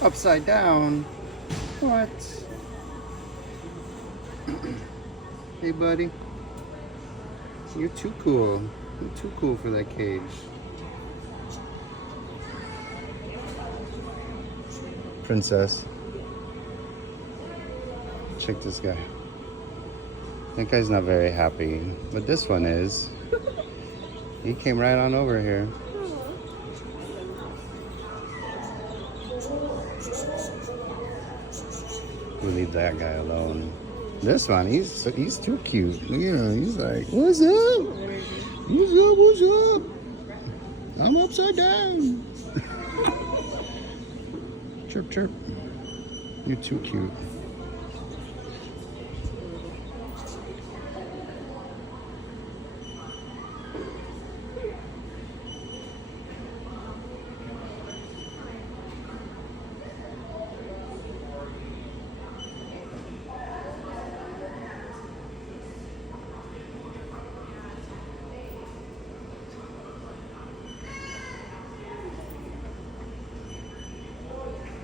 Upside down. What? Hey, buddy. You're too cool. You're too cool for that cage. Princess. Check this guy. That guy's not very happy, but this one is. He came right on over here. We'll leave that guy alone. This one, he's too cute. You know, he's like, what's up? What's up? What's up? I'm upside down. Chirp, chirp. You're too cute.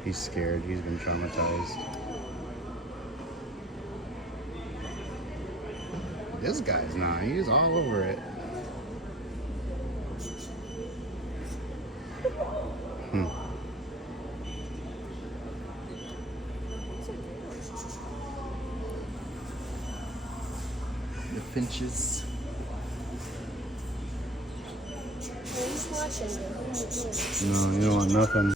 He's scared. He's been traumatized. This guy's not. He's all over it. The finches. He's watching. No, you don't want nothing.